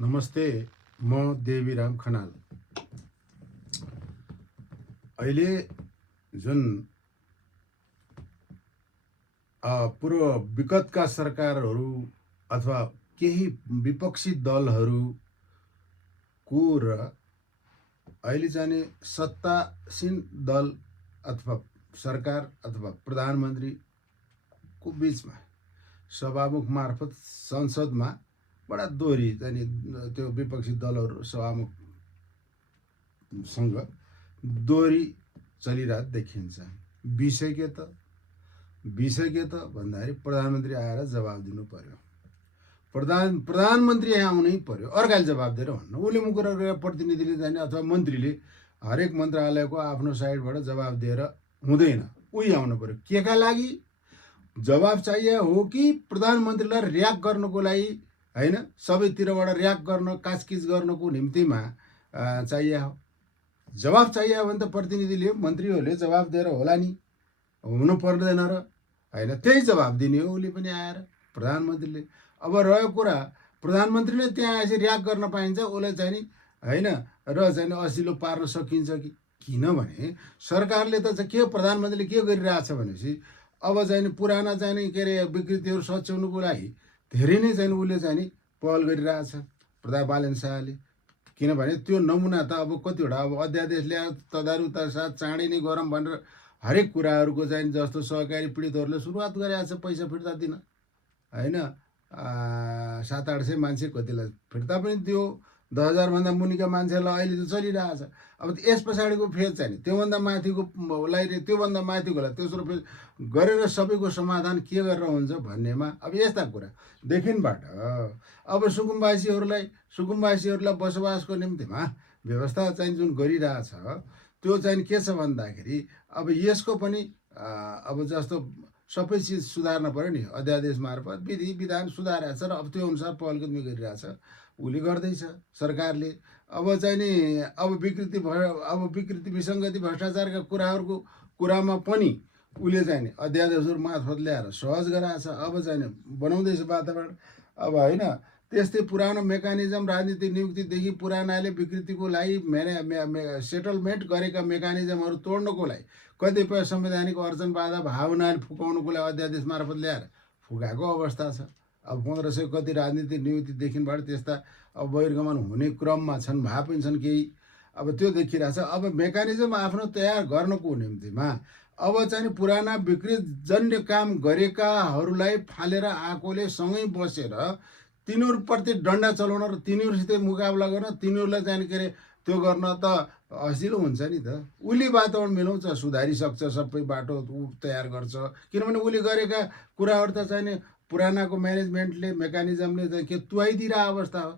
नमस्ते, म देवीराम खनाल। अहिले जुन पूर्व विगतका सरकारहरू अथवा केही विपक्षी दलहरूको र अहिले चाहिँ सत्तासीन दल अथवा सरकार अथवा प्रधानमन्त्रीको बिचमा सभामुख मार्फत संसदमा बडा दोहोरी चाहिँ त्यो विपक्षी दलहरू सभामुखसँग दोहोरी चलिरहेको देखिन्छ। विषय के त भन्दाखेरि प्रधानमन्त्री आएर जवाब दिनु पर्यो। प्रधानमन्त्री यहाँ आउनै पर्यो, अर्काले जवाब दिएर भन्नु। उसले मुकुर प्रतिनिधिले जाने अथवा मन्त्रीले हरेक मन्त्रालयको आफ्नो साइडबाट जवाब दिएर हुँदैन, उही आउनु पर्यो। केका लागि जवाब चाहिए हो कि प्रधानमन्त्रीलाई र्याक गर्नको लागि, होइन, सबैतिरबाट र्याक गर्न काचकिच गर्नको निम्तिमा चाहिए हो। जवाब चाहिए भने त प्रतिनिधिले मन्त्रीहरूले जवाब दिएर होला नि, हुनु पर्दैन र, होइन, त्यही जवाब दिने हो उसले पनि आएर प्रधानमन्त्रीले। अब रह्यो कुरा प्रधानमन्त्रीले त्यहाँ आएपछि र्याक गर्न पाइन्छ उसलाई चाहिँ नि, होइन, र चाहिँ असिलो पार्न सकिन्छ कि? किनभने सरकारले त के प्रधानमन्त्रीले के गरिरहेछ भनेपछि अब चाहिँ पुराना चाहिँ के अरे विकृतिहरू सच्याउनुको लागि धेरै नै चाहिँ उसले चाहिँ नि पहल गरिरहेछ प्रताप बालन शाहले। किनभने त्यो नमुना त अब कतिवटा अब अध्यादेश ल्याएर तदारुता साथ चाँडै नै गरौँ भनेर हरेक कुराहरूको चाहिँ जस्तो सहकारी पीडितहरूलाई सुरुवात गरेको छ पैसा फिर्ता दिन, होइन। 700-800 मान्छे कतिलाई फिर्ता पनि दियो, 10,000 मुनिका मान्छेहरूलाई अहिले त चलिरहेछ। अब यस पछाडिको फेज चाहिँ त्योभन्दा माथिकोलाई त्योभन्दा माथिकोलाई तेस्रो फेज गरेर सबैको समाधान के गरेर हुन्छ भन्नेमा अब यस्ता कुरादेखिबाट अब सुकुम्बासीहरूलाई बसोबासको निम्तिमा व्यवस्था चाहिँ जुन गरिरहेछ त्यो चाहिँ के छ भन्दाखेरि अब यसको पनि अब जस्तो सबै चिज सुधार्न पर्यो नि, अध्यादेश मार्फत विधि विधान सुधारेको छ र अब त्यो अनुसार पहल कदमी गरिरहेछ उसले गर्दैछ सरकारले। अब चाहिँ नि अब विकृति विसङ्गति भ्रष्टाचारका कुरामा पनि उसले चाहिँ नि अध्यादेशहरू मार्फत ल्याएर सहज गराएछ। अब चाहिँ नि बनाउँदैछ वातावरण, अब होइन। त्यस्तै पुरानो मेकानिजम राजनीतिक नियुक्तिदेखि पुरानाले विकृतिको लागि सेटलमेन्ट गरेका मेकानिजमहरू तोड्नको लागि कतिपय संवैधानिक अर्जन बाधा भावनाले फुकाउनुको लागि अध्यादेश मार्फत ल्याएर फुकाएको अवस्था छ। अब 1500 कति राजनीतिक नियुक्तिदेखिबाट त्यस्ता अब बहिर्गमन हुने क्रममा छन्, भए पनि छन् केही। अब त्यो देखिरहेछ। अब मेकानिजम आफ्नो तयार गर्नको निम्तिमा अब चाहिँ पुराना विकृतजन्य काम गरेकाहरूलाई फालेर आएकोले सँगै बसेर तिनीहरूप्रति डन्डा चलाउन र तिनीहरूसित मुकाबला गर्न, तिनीहरूलाई चाहिँ के अरे त्यो गर्न त हसिलो हुन्छ नि त। उसले वातावरण मिलाउँछ, सुधारिसक्छ, सबै बाटो तयार गर्छ। किनभने उसले गरेका कुराहरू त चाहिँ पुरानाको म्यानेजमेन्टले मेकानिजमले चाहिँ के तुहाइदिएर अवस्था हो,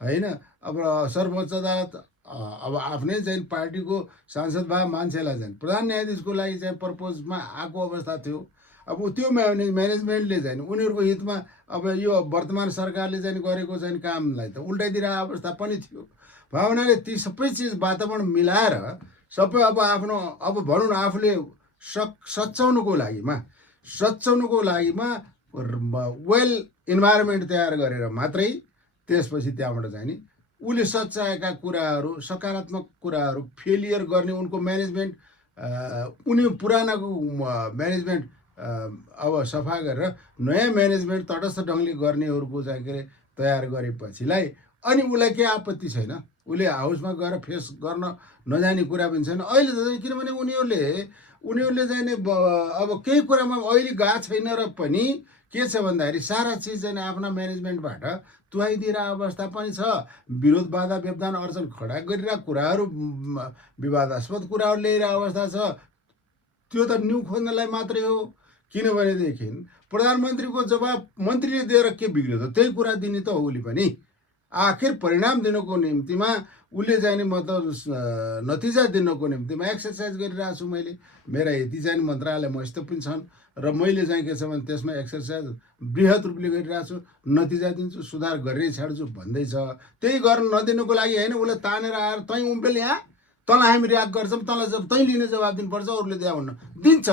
होइन। अब सर्वोच्च अदालत अब आफ्नै चाहिँ पार्टीको सांसद भए मान्छेलाई चाहिँ प्रधान न्यायाधीशको लागि चाहिँ प्रपोजमा आएको अवस्था थियो। अब त्यो म्यानेजमेन्टले चाहिँ उनीहरूको हितमा अब यो वर्तमान सरकारले चाहिँ गरेको चाहिँ कामलाई त उल्टाइदिएर अवस्था पनि थियो। भावनाले ती सबै चिज वातावरण मिलाएर सबै अब आफ्नो अब भनौँ न आफूले सच्याउनुको लागिमा वेल इन्भाइरोमेन्ट तयार गरेर मात्रै त्यसपछि त्यहाँबाट चाहिँ नि उसले सच्याएका कुराहरू सकारात्मक कुराहरू फेलियर गर्ने उनको म्यानेजमेन्ट उनी पुरानाको म्यानेजमेन्ट अब सफा गरेर नयाँ म्यानेजमेन्ट तटस्थ ढङ्गले गर्नेहरूको चाहिँ के अरे तयार गरेपछिलाई अनि उसलाई केही आपत्ति छैन। उसले हाउसमा गएर फेस गर्न नजाने कुरा पनि छैन अहिले त। किनभने उनीहरूले चाहिँ नि अब केही कुरामा अहिले गएको छैन र पनि के छ भन्दाखेरि सारा चिज चाहिँ आफ्ना म्यानेजमेन्टबाट तुहाइदिएर अवस्था पनि छ। विरोध बाधा व्यवधान अर्चन खडा गरिरहेको कुराहरू, विवादास्पद कुराहरू ल्याइरहेको अवस्था छ। त्यो त न्यु खोज्नलाई मात्रै हो। किनभनेदेखि प्रधानमन्त्रीको जवाब मन्त्रीले दिएर के बिग्रियो त? त्यही कुरा दिने त हो उसले पनि। आखिर परिणाम दिनको निम्तिमा उसले चाहिँ मतलब नतिजा दिनको निम्तिमा एक्सर्साइज गरिरहेको छु मैले। मेरा यति चाहिँ मन्त्रालय मसित पनि छन् र मैले चाहिँ के छ भने त्यसमा एक्सर्साइज बृहत रूपले गरिरहेको छु, नतिजा दिन्छु, सुधार गरेरै छाड्छु भन्दैछ। त्यही गर्न नदिनुको लागि होइन, उसले तानेर आएर तैँ उम्पेल यहाँ, तँलाई हामी र्याक गर्छौँ, तँलाई तैँ लिने जवाब दिनुपर्छ, अरूले दिया भन्न दिन्छ।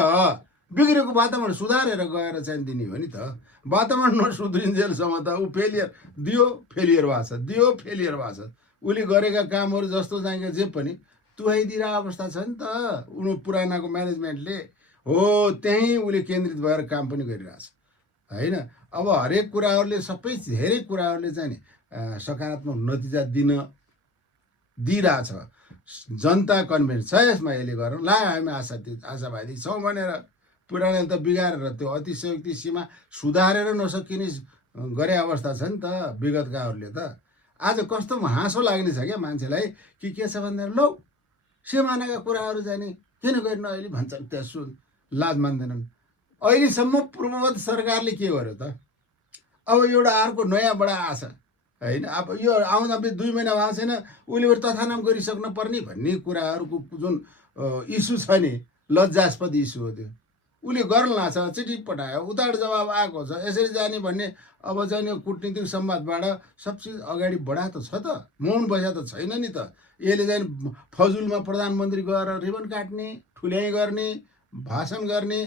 बिग्रेको वातावरण सुधारेर गएर चाहिँ दिने हो नि त। वातावरण नसुध्रिन्जेलसम्म त ऊ फेलियर दियो फेलियर भएको छ, दियो फेलियर भएको छ। उसले गरेका कामहरू जस्तो चाहिँ जे पनि तुहाइदिरहेको अवस्था छ नि त उनी पुरानाको म्यानेजमेन्टले। हो त्यहीँ उसले केन्द्रित भएर काम पनि गरिरहेछ होइन। अब हरेक कुराहरूले सबै धेरै कुराहरूले चाहिँ नि सकारात्मक नतिजा दिइरहेछ। जनता कन्भिन्स छ यसमा, यसले गरेर ला हामी आशावादी छौँ भनेर। पुरानाले त बिगारेर त्यो अतिशयोक्ति सीमा सुधारेर नसकिने गरे अवस्था छ नि त विगतकाहरूले त। आज कस्तो हाँसो लाग्ने छ क्या मान्छेलाई कि के छ भन्दा लौ सिमानाका कुराहरू चाहिँ नि किन गरेन अहिले भन्छन्, त्यसो लाज मान्दैनन्। अहिलेसम्म पूर्ववत सरकारले के गर्यो त? अब एउटा अर्को नयाँ बडा आछ होइन। अब यो आउँदा 2 महिना भएको छैन उसले तथानाम गरिसक्नु पर्ने भन्ने कुराहरूको जुन इस्यु छ नि, लज्जास्पद इस्यु हो त्यो। उसले गर्न लाग्छ, चिठी पठायो, उतार जवाब आएको छ, यसरी जाने भन्ने अब चाहिँ कुटनीतिक संवादबाट सब चिज अगाडि बढाएको छ त, मौन बस्या त छैन नि त। यसले चाहिँ फजुलमा प्रधानमन्त्री गएर रिबन काट्ने, ठुल्याइ गर्ने, भाषण गर्ने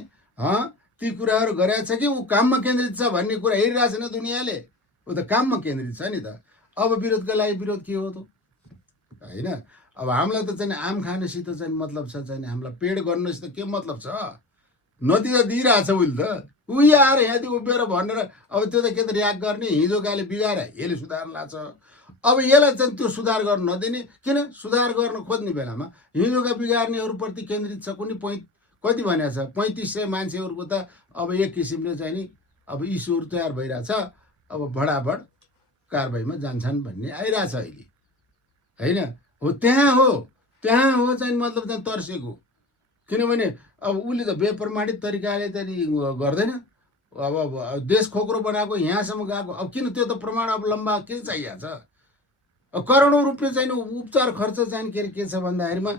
ती कुराहरू गरेको छ कि ऊ काममा केन्द्रित छ भन्ने कुरा हेरिरहेको छैन दुनियाँले। ऊ त काममा केन्द्रित छ नि त। अब विरोधका लागि विरोध के हो त होइन। अब हामीलाई त चाहिँ आम खानेसित चाहिँ मतलब छ, चाहिँ हामीलाई पेड गर्नुसित के मतलब छ? नतिजा दिइरहेछ उसले त। उही आएर यहाँदेखि उभिएर भनेर अब त्यो त के त रियाक्ट गर्ने, हिजोकाले बिगारे यसले सुधार लाग्छ। अब यसलाई चाहिँ त्यो सुधार गर्न नदिने, किन सुधार गर्न खोज्ने बेलामा हिजोका बिगार्नेहरूप्रति केन्द्रित छ। कुनै कति भनेको छ 3500 मान्छेहरूको त अब एक किसिमले चाहिँ नि अब इस्युहरू तयार भइरहेछ। अब बडाबड कारबाहीमा जान्छन् भन्ने आइरहेछ अहिले होइन। हो त्यहाँ हो चाहिँ मतलब चाहिँ तर्सेको। किनभने अब उसले त बेप्रमाणित तरिकाले चाहिँ गर्दैन। अब देश खोक्रो बनाएको यहाँसम्म गएको, अब किन त्यो त प्रमाण अब लम्बा के चाहिएको छ? अब करोडौँ रुपियाँ चाहिँ उपचार खर्च चाहिँ के छ भन्दाखेरिमा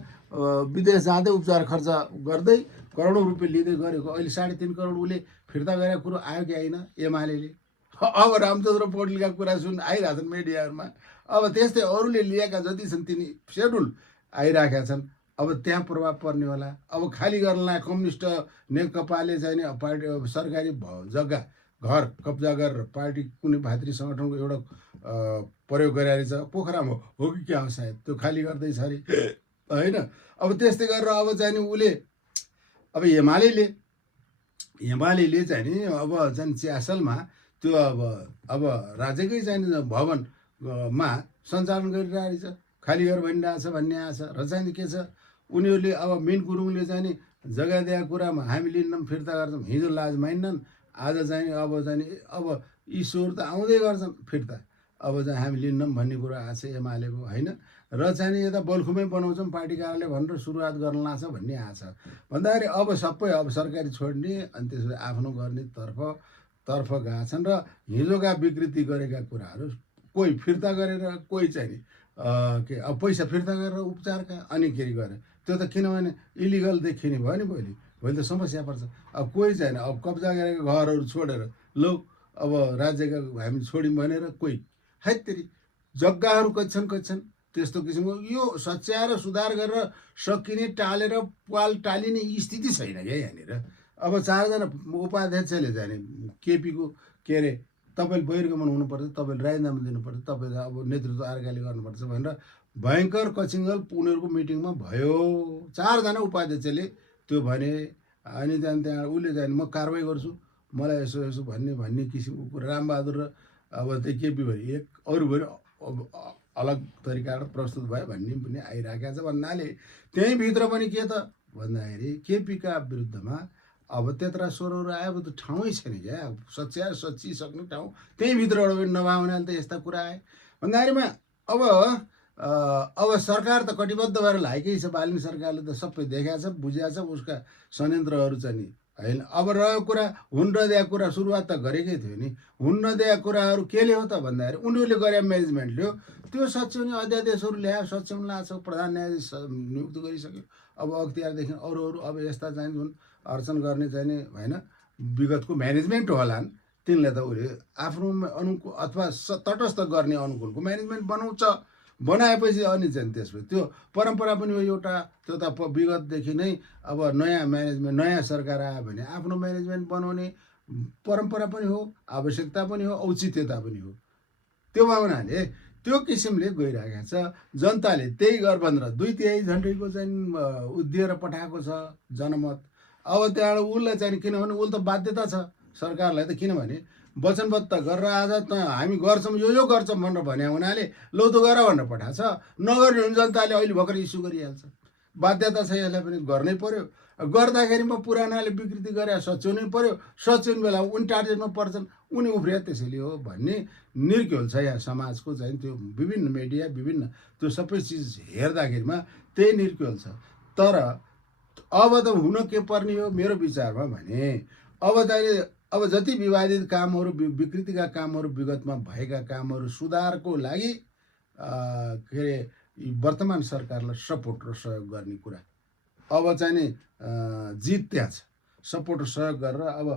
विदेश जाँदै उपचार खर्च गर्दै करोडौँ रुपियाँ लिँदै गरेको अहिले 3.5 करोड उसले फिर्ता गरेको कुरो आयो कि आएन एमाले? अब रामचन्द्र पौडेलका कुरा आइरहेछन् मिडियाहरूमा। अब त्यस्तै अरूले लिएका जति छन् तिनी सेड्युल आइरहेका छन्। अब त्यहाँ प्रभाव पर्ने होला। अब खाली गर्नलाई कम्युनिस्ट नेकपाले चाहिँ पार्टी सरकारी जग्गा घर कब्जा गरेर पार्टी कुनै भातृ सङ्गठनको एउटा प्रयोग गरिरहेछ पोखरामा हो कि क्या हो सायद, त्यो खाली गर्दैछ अरे होइन। अब त्यस्तै गरेर अब चाहिँ उसले अब एमाले चाहिँ नि अब चाहिँ चियासलमा त्यो अब राज्यकै चाहिँ भवनमा सञ्चालन गरिरहेछ, खाली घर भनिरहेछ भन्ने आछ र चाहिँ के छ उनीहरूले अब मिन गुरुङले चाहिँ नि जग्गा दिएको कुरामा हामी लिन्नौँ फिर्ता गर्छौँ। हिजो लाज मान्नन्, आज चाहिँ अब इस्युहरू त आउँदै गर्छन् फिर्ता। अब चाहिँ हामी लिन्नौँ भन्ने कुरा आछ एमालेको होइन। र चाहिँ यता बल्खुमै बनाउँछौँ पार्टी कार्यालय भनेर सुरुवात गर्न लाग्छ भन्ने आछ भन्दाखेरि अब सबै अब सरकारी छोड्ने अनि त्यसपछि आफ्नो गर्ने तर्फ गएका छन्। र हिजोका विकृति गरेका कुराहरू कोही फिर्ता गरेर, कोही चाहिँ के अब पैसा फिर्ता गरेर उपचारका अनि के गरेर त्यो त किनभने इलिगल देखिने भयो नि भोलि त समस्या पर्छ। अब कोही चाहिँ अब कब्जा गरेको घरहरू छोडेर लौ अब राज्यका हामी छोड्यौँ भनेर कोही हैत्तेरी जग्गाहरू कच्छन् त्यस्तो किसिमको यो सच्याएर सुधार गरेर सकिने टालेर पाल टालिने स्थिति छैन क्या यहाँनिर। अब 4 जना उपाध्यक्षले जाने केपीको के अरे तपाईँले बहिर्गमन हुनुपर्छ, तपाईँले राजीनामा दिनुपर्छ, तपाईँले अब नेतृत्व अर्काले गर्नुपर्छ भनेर भयङ्कर कचिङ्गल उनीहरूको मिटिङमा भयो। 4 जना उपाध्यक्षले त्यो भने अनि त्यहाँ उसले जाने म कारवाही गर्छु, मलाई यसो भन्ने किसिमको कुरा रामबहादुर र अब त्यो केपी भरि एक अरू भरि अलग तरिकाबाट प्रस्तुत भयो भन्ने पनि आइरहेको छ भन्नाले त्यहीँभित्र पनि के त भन्दाखेरि केपीका विरुद्धमा अब त्यत्रा स्वरहरू आयो त ठाउँै छैन क्या। सच्याएर सचिसक्ने ठाउँ त्यहीँभित्रबाट पनि नभएनाले त यस्ता कुरा आए भन्दाखेरिमा अब सरकार त कटिबद्ध भएर लागेकै छ। बालिन सरकारले त सबै देखाएको छ, बुझाएको छ उसका षड्यन्त्रहरू चाहिँ नि होइन। अब रहेको कुरा हुन नदिएको कुरा सुरुवात त गरेकै थियो नि। हुन नदिएको कुराहरू केले हो त भन्दाखेरि उनीहरूले गरे म्यानेजमेन्टले हो। त्यो सच्याउने अध्यादेशहरू ल्यायो, सच्याउन लाग्छ, प्रधान न्यायाधीश नियुक्त गरिसक्यो। अब अख्तियारदेखि अरू अब यस्ता चाहिँ जुन अर्चन गर्ने चाहिँ नि होइन विगतको म्यानेजमेन्ट होलान् तिनले त उसले आफ्नो अनुकूल अथवा तटस्थ गर्ने अनुकूलको म्यानेजमेन्ट बनाउँछ बनाएपछि अनि चाहिँ त्यसपछि त्यो परम्परा पनि हो एउटा। त्यो त विगतदेखि नै अब नयाँ म्यानेजमेन्ट नयाँ सरकार आयो भने आफ्नो म्यानेजमेन्ट बनाउने परम्परा पनि हो, आवश्यकता पनि हो, औचित्यता पनि हो। त्यो भावनाले त्यो किसिमले गइरहेको छ। जनताले त्यही गरेर 2/3 झन्डैको चाहिँ दिएर पठाएको छ जनमत। अब त्यहाँबाट उसलाई चाहिँ किनभने उसले त बाध्यता छ सरकारलाई त, किनभने वचनबद्ध गरेर आज त हामी गर्छौँ यो गर्छौँ भनेर भने हुनाले लौ त गर भनेर पठाएको छ। नगर्ने भने जनताले अहिले भर्खर इस्यु गरिहाल्छ। बाध्यता छ, यसलाई पनि गर्नै पर्यो। गर्दाखेरिमा पुरानाले विकृति गरे सच्याउनै पर्यो। सच्याउने बेला उनी टार्गेटमा पर्छन्, उनी उफ्रिया त्यसैले हो भन्ने निर्क्युल छ यहाँ समाजको चाहिँ। त्यो विभिन्न मिडिया विभिन्न त्यो सबै चिज हेर्दाखेरिमा त्यही निर्क्युल छ। तर अब त हुन के पर्ने हो मेरो विचारमा भने अब चाहिँ अब जति विवादित कामहरू विकृतिका कामहरू विगतमा भएका कामहरू सुधारको लागि के अरे वर्तमान सरकारलाई सपोर्ट र सहयोग गर्ने कुरा अब चाहिँ नि जित त्यहाँ छ। सपोर्ट र सहयोग गरेर अब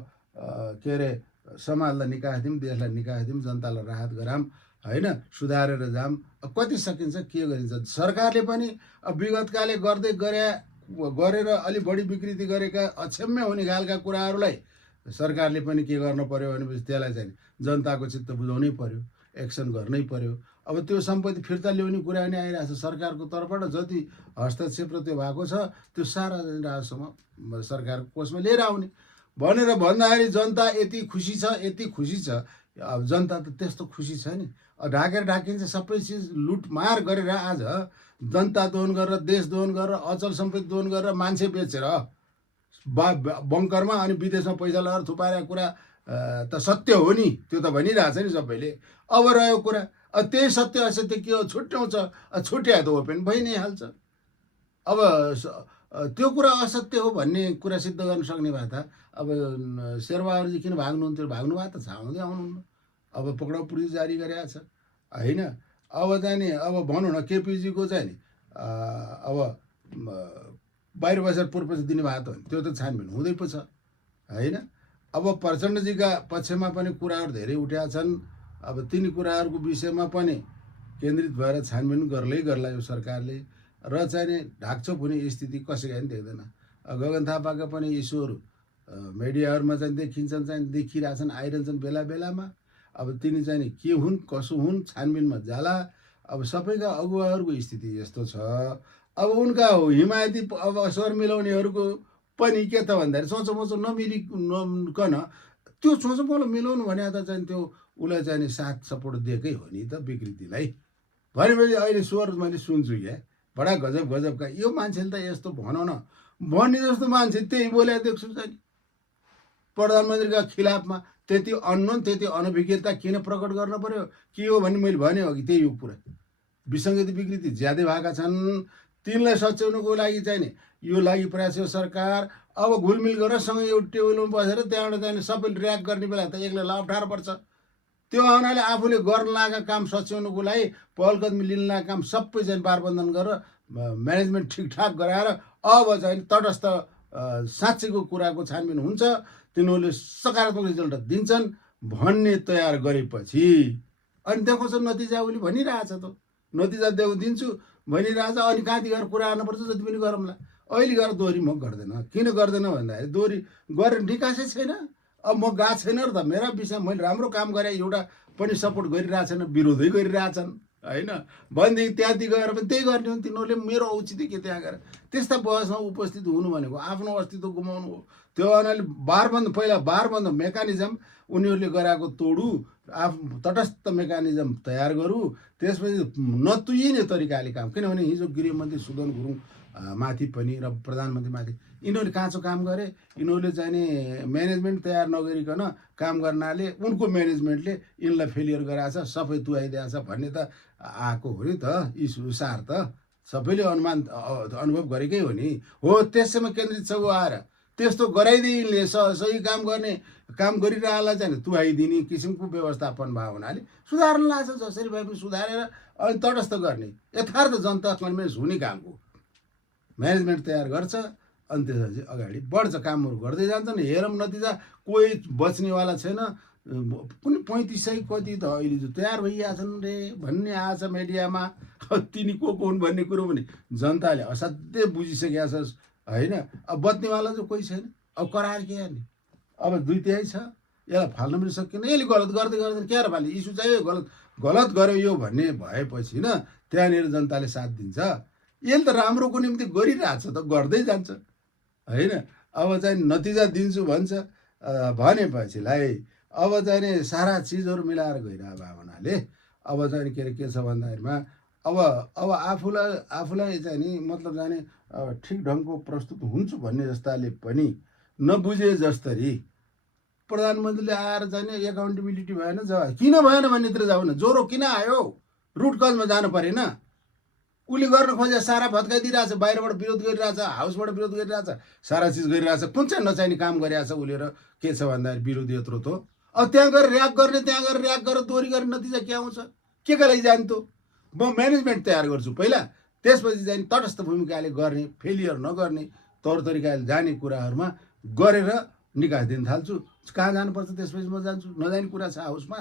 के अरे समाजलाई निकास दिउँ, देशलाई निकास दिउँ, जनतालाई राहत गराम होइन, सुधारेर जाम। कति सकिन्छ के गरिन्छ। सरकारले पनि विगतकाले गर्दै गरेर अलि बढी विकृति गरेका अक्षम्य हुने खालका कुराहरूलाई सरकारले पनि के गर्नु पर्यो भनेपछि त्यसलाई चाहिँ जनताको चित्त बुझाउनै पर्यो, एक्सन गर्नै पर्यो। अब त्यो सम्पत्ति फिर्ता ल्याउने कुरा पनि आइरहेको छ सरकारको तर्फबाट। जति हस्तक्षेप र त्यो भएको छ त्यो सारा राजस्वमा सरकारको कोषमा लिएर आउने भनेर भन्दाखेरि जनता यति खुसी छ, यति खुसी छ। अब जनता त त्यस्तो खुसी छ नि। ढाकेर ढाकिन्छ सबै चिज लुटमार गरेर आज जनता दोहन गरेर देश दोहन गरेर अचल सम्पत्ति दोहन गरेर मान्छे बेचेर बङ्करमा अनि विदेशमा पैसा लगाएर थुपारेको कुरा त सत्य हो नि। त्यो त भनिरहेछ नि सबैले। अब रह्यो कुरा त्यही सत्य असत्य के हो छुट्याउँछ, छुट्याए त ओपन भइ नै हाल्छ। अब त्यो कुरा असत्य हो भन्ने कुरा सिद्ध गर्न सक्ने भए त अब शेरबहादुरजी किन भाग्नुहुन्थ्यो, भाग्नु भए त छाउँदै आउनुहुन्न। अब पक्राउ पुलिस जारी गरेको छ होइन। अब चाहिँ नि अब भनौँ न केपीजीको चाहिँ नि अब बाहिर बसेर पूर्वपछि दिने भएको त त्यो त छानबिन हुँदै पो छ होइन। अब प्रचण्डजीका पक्षमा पनि कुराहरू धेरै उठेका छन्। अब तिनी कुराहरूको विषयमा पनि केन्द्रित भएर छानबिन गर्ला यो सरकारले। र चाहिँ नि ढाकछोप हुने स्थिति कसैका पनि देख्दैन। गगन थापाका पनि इस्युहरू मिडियाहरूमा चाहिँ देखिन्छन्, चाहिँ देखिरहेछन्, आइरहन्छन् बेला बेलामा। अब तिनी चाहिँ नि के हुन् कसो हुन् छानबिनमा जाला। अब सबैका अगुवाहरूको स्थिति यस्तो छ। अब उनका हिमायती अब स्वर मिलाउनेहरूको पनि के त भन्दाखेरि सोचो नमिलिकन त्यो सोचो मिलाउनु भने त चाहिँ त्यो उसलाई चाहिँ नि साथ सपोर्ट दिएकै हो नि त विकृतिलाई भनेपछि अहिले स्वर मैले सुन्छु क्या बडा गजबका। यो मान्छेले त यस्तो भनौँ न भन्ने जस्तो मान्छे त्यही बोले देख्छु चाहिँ प्रधानमन्त्रीका खिलाफमा त्यति अननोन त्यति अनभिज्ञता किन प्रकट गर्न पर्यो के हो भन्ने मैले भने हो कि त्यही हो कुरा। विसङ्गति विकृति ज्यादै भएका छन्। तिनलाई सच्याउनुको लागि चाहिँ नि यो लागि प्रयास यो सरकार अब घुलमिल गरेर सँगै एउटा टेबलमा बसेर त्यहाँबाट चाहिँ सबैले रियाक्ट गर्ने बेला त एक्लै अप्ठ्यारो पर्छ। त्यो हुनाले आफूले गर्न लागेका काम सच्याउनुको लागि पहल कदमी लिन लागेका काम सबै चाहिँ बारबन्धन गरेर म्यानेजमेन्ट ठिकठाक गराएर अब चाहिँ तटस्थ साँच्चैको कुराको छानबिन हुन्छ, तिनीहरूले सकारात्मक रिजल्ट दिन्छन् भन्ने तयार गरेपछि अनि देखाउँछ नतिजा उसले भनिरहेछ त नतिजा दिन्छु भनिरहेछ। अनि कहाँति गएर कुरा गर्नुपर्छ जति पनि गरौँला। अहिले गएर दोहोरी म गर्दैन। किन गर्दैन भन्दाखेरि दोहोरी गरेर निकासै छैन। अब म गएको छैन र त मेरा विषयमा मैले राम्रो काम गरेँ एउटा पनि सपोर्ट गरिरहेको छैन, विरोधै गरिरहेछन् होइन भनेदेखि त्यहाँदेखि गएर पनि त्यही गर्ने हो। तिनीहरूले मेरो औचित्य के त्यहाँ गएर त्यस्ता बहसमा उपस्थित हुनु भनेको आफ्नो अस्तित्व गुमाउनु हो। त्यो हुनाले पहिला बारबन्द मेकानिजम उनीहरूले गराएको तोडु, तटस्थ मेकानिजम तयार गरौँ, त्यसपछि नतुइने तरिकाले काम। किनभने हिजो गृहमन्त्री सुदन गुरुङ माथि पनि र प्रधानमन्त्री माथि यिनीहरूले काँचो काम गरे। यिनीहरूले चाहिँ नि म्यानेजमेन्ट तयार नगरिकन काम गर्नाले उनको म्यानेजमेन्टले यिनलाई फेलियर गराएछ, सबै तुहाइदिएछ भन्ने त आएको हो नि त। इस्यु सार त सबैले अनुभव गरेकै हो नि। हो त्यसैमा केन्द्रित छ ऊ आएर त्यस्तो गराइदिने सही काम गर्ने काम गरिरहेलाई चाहिँ तुहाइदिने किसिमको व्यवस्थापन भयो हुनाले सुधार्न लाग्छ। जसरी भए पनि सुधारेर अनि तटस्थ गर्ने यथार्थ जनता कन्भिन्स हुने खालको म्यानेजमेन्ट तयार गर्छ। अनि त्यसपछि अगाडि बढ्छ, कामहरू गर्दै जान्छन्। हेरौँ नतिजा कोही बच्नेवाला छैन। कुनै 3500 कति त अहिले जो तयार भइहाल्छन् रे भन्ने आएछ मिडियामा। तिनी को हुन् भन्ने कुरो पनि जनताले असाध्यै बुझिसकेका छ होइन। अब बत्नेवाला चाहिँ कोही छैन, अब करार के गर्ने, अब 2/3 छ, यसलाई फाल्न पनि सकिएन। यसले गलत गर्दै गर्दैन क्या र फाल्ने, इस्यु चाहियो गलत गलत गर्यो यो भन्ने भएपछि न त्यहाँनिर जनताले साथ दिन्छ। यसले त राम्रोको निम्ति गरिरहेछ त, गर्दै जान्छ होइन। अब चाहिँ नतिजा दिन्छु भन्छ, भनेपछिलाई अब चाहिँ नि सारा चिजहरू मिलाएर गइरहेको भए हुनाले अब चाहिँ के अरे के छ भन्दाखेरिमा अब आफूलाई चाहिँ नि मतलब जाने ठिक ढङ्गको प्रस्तुत हुन्छु भन्ने जस्ताले पनि नबुझे जस्तरी प्रधानमन्त्रीले आएर चाहिँ नि एकाउन्टेबिलिटी भएन, जवाब किन भएन भन्नेतिर जाऊ न। ज्वरो किन आयो, रुट कजमा जानु परेन। उसले गर्न खोजे सारा भत्काइदिइरहेछ, बाहिरबाट विरोध गरिरहेछ, हाउसबाट विरोध गरिरहेछ, सारा चिज गरिरहेछ, कुन चाहिँ नचाहिने काम गरिरहेछ उसले। र के छ भन्दाखेरि विरोधी यत्रो त अब त्यहाँ गएर र्याक गर्ने, त्यहाँ गएर र्याक गरेर दोहोरी गर्ने नतिजा के आउँछ, के का लागि जाने त। म म्यानेजमेन्ट तयार गर्छु पहिला, त्यसपछि चाहिँ तटस्थ भूमिकाले गर्ने, फेलियर नगर्ने तौर तरिकाले जाने कुराहरूमा गरेर निकास दिन थाल्छु। कहाँ जानुपर्छ त्यसपछि म जान्छु, नजाने कुरा छ हाउसमा।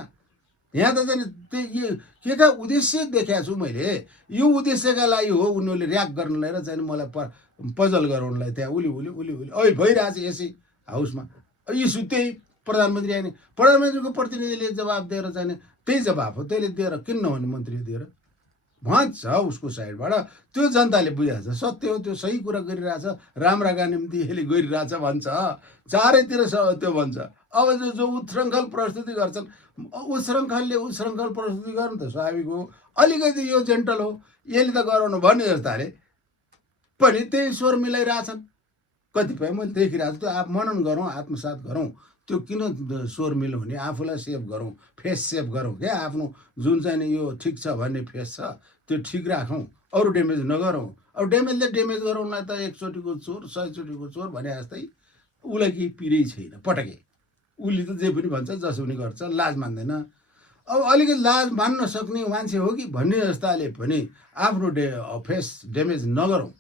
यहाँ त चाहिँ त्यो के का उद्देश्य देखाएको छु मैले, यो उद्देश्यका लागि हो उनीहरूले र्याक गर्नलाई र चाहिँ मलाई पजल गराउनलाई त्यहाँ उली अहिले भइरहेछ यसै हाउसमा। इस्यु त्यही प्रधानमन्त्री आउने, प्रधानमन्त्रीको प्रतिनिधिले जवाब दिएर चाहिँ त्यही जवाब हो, त्यसले दिएर किन नहुने मन्त्रीले दिएर भन्छ उसको साइडबाट। त्यो जनताले बुझाएको छ, सत्य हो, त्यो सही कुरा गरिरहेछ, राम्राका निम्ति यसले गरिरहेछ भन्छ, चारैतिर त्यो भन्छ। अब जो उच्छृङ्खल प्रस्तुति गर्छन्, उच्छृङ्खल प्रस्तुति गर्नु त स्वाभाविक हो, अलिकति यो जेन्टल हो, यसले त गराउनु भन्ने जस्ताले पनि त्यही स्वर मिलाइरहेछन्। कतिपय मैले देखिरहेको छु, त्यो मनन गरौँ, आत्मसात गरौँ, त्यो किन स्वर मिलाउने, आफूलाई सेभ गरौँ, फेस सेभ गरौँ क्या, आफ्नो जुन चाहिँ नि यो ठिक छ भन्ने फेस छ त्यो ठिक राखौँ, अरू ड्यामेज नगरौँ। अब ड्यामेज गराउनलाई त 1 चोटिको चोर 100 चोटिको चोर भने जस्तै उसलाई केही पिरै छैन, पटके उसले त जे पनि भन्छ, जसो पनि गर्छ, लाज मान्दैन। अब अलिकति लाज मान्न सक्ने मान्छे हो कि भन्ने जस्ताले पनि आफ्नो फेस ड्यामेज नगरौँ,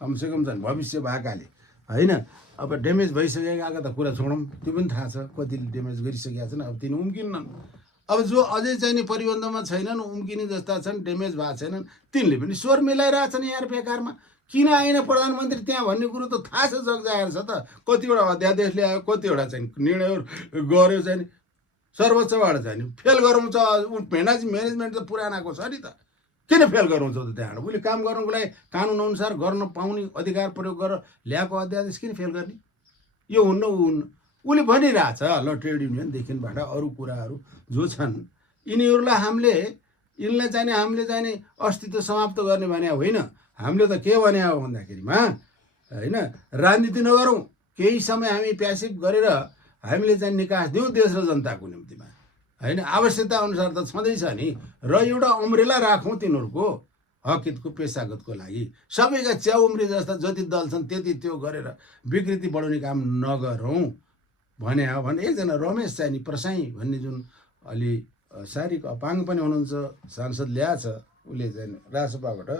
कमसेकम चाहिँ भविष्य भएकाले होइन। अब ड्यामेज भइसकेका त कुरा छोडौँ, त्यो पनि थाहा छ कतिले ड्यामेज गरिसकेका छन्, अब तिनी उम्किन्नन्। अब जो अझै चाहिँ नि परिबन्धमा छैनन्, उम्किने जस्ता छन्, ड्यामेज भएको छैनन्, तिनले पनि स्वर मिलाइरहेछन् यार बेकारमा। किन आएन प्रधानमन्त्री त्यहाँ भन्ने कुरो त थाहा छ, जगजाहेर छ त। कतिवटा अध्यादेशले आयो, कतिवटा चाहिँ निर्णयहरू गर्यो, चाहिँ सर्वोच्चबाट चाहिँ फेल गराउँछ। म्यानेजमेन्ट त पुरानाको छ नि त, किन फेल गराउँछ त त्यहाँबाट। उसले काम गर्नुको लागि कानुन अनुसार गर्न पाउने अधिकार प्रयोग गरेर ल्याएको अध्यादेश किन फेल गर्ने, यो हुन्न ऊ हुन्न। उसले भनिरहेछ ल ट्रेड युनियनदेखिबाट अरू कुराहरू जो छन् यिनलाई चाहिँ हामीले चाहिँ अस्तित्व समाप्त गर्ने भने होइन। हामीले त के भने हो भन्दाखेरिमा होइन, राजनीति नगरौँ, केही समय हामी प्यासिभ गरेर हामीले चाहिँ निकास दिउँ देश र जनताको निम्तिमा होइन। आवश्यकता अनुसार त छँदैछ नि, र एउटा अम्ब्रेला राखौँ तिनीहरूको हकितको पेसागतको लागि। सबैका च्याउम्री जस्ता जति दल छन् त्यति त्यो गरेर विकृति बढाउने काम नगरौँ भने हो। भने एकजना रमेश चाहिँ नि प्रसाई भन्ने जुन अलि शारीरिक अपाङ्ग पनि हुनुहुन्छ, सांसद ल्याएछ, उसले चाहिँ राजसभाबाट